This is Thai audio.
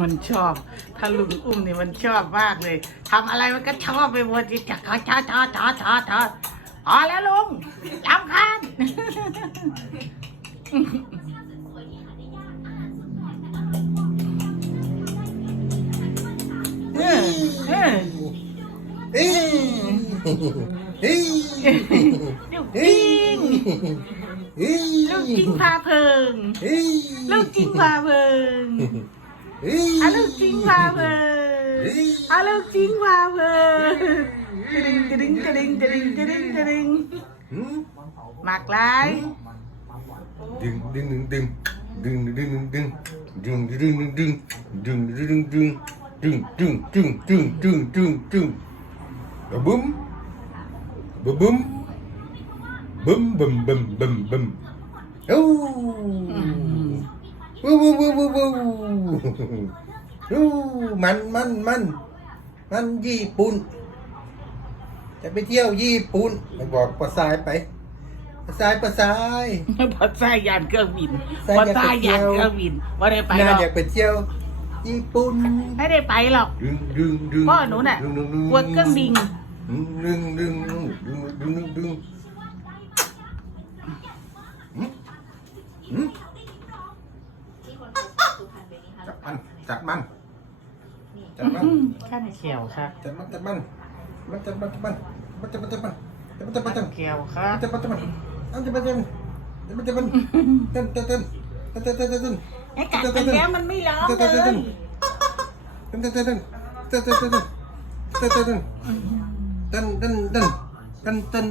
มันชอบ ถ้าลุงอุ้มนี่มันชอบมากเลยทำอะไรมันก็ชอบไปหมดที่จะขอชอชอชอชอชอพอแล้วลุงลำคาญเออเออเอ้ยเอ้ยลูกจริงเอ้ยลูกจริงพาเฮ้ยลูกจิงพาเพิงเอ้ยลูกจิงพาเพิง อาลูกจริงพาเพลิงกระดิ่งกระดิ่งกระดิ่งกระดิ่งกระดิ่งหืมหมากล บะบุ้มบะบุ้มบุ้มบุ้มบุ้มบุ้มบุ้มโอ้วู้วู้วู้วู้วู้วู้มันมันมันมันญี่ปุ่น จะไปเที่ยวญี่ปุ่นไปบอกปะสายไปปะสายปะสายพอใส่ยานเครื่องบินพอใส่ยานเครื่องบินว่าได้ไปหรน่าอกอยากไปเที่ยวญี่ปุ่นไม่ได้ไปหรอกดึงดึงดึงพ่อหนูน่ะดึงดึงดึงกลัวเครื่องบินดึงดึงดึงดึงดึงดึงดึงหืมหืม จับมัน จับมันจับมันขั้นเขียวค่ะจับมันจับมัน มันจับมันจับมันมันจับมันจับมันจับมันจับมันจับมันเขียวค่ะจับมันจับมันจับมันจับมันจับมันจับมันเต้นเต้นเต้นเต้นเต้นเต้นเต้นเต้นไอ้กัดมันแล้วมันไม่ร้องเลยเต้นเต้นเต้นเต้นเต้นเต้นเต้นเต้นเต้นเต้นเต้นเต้นเต้นเต้นเต้นเต้น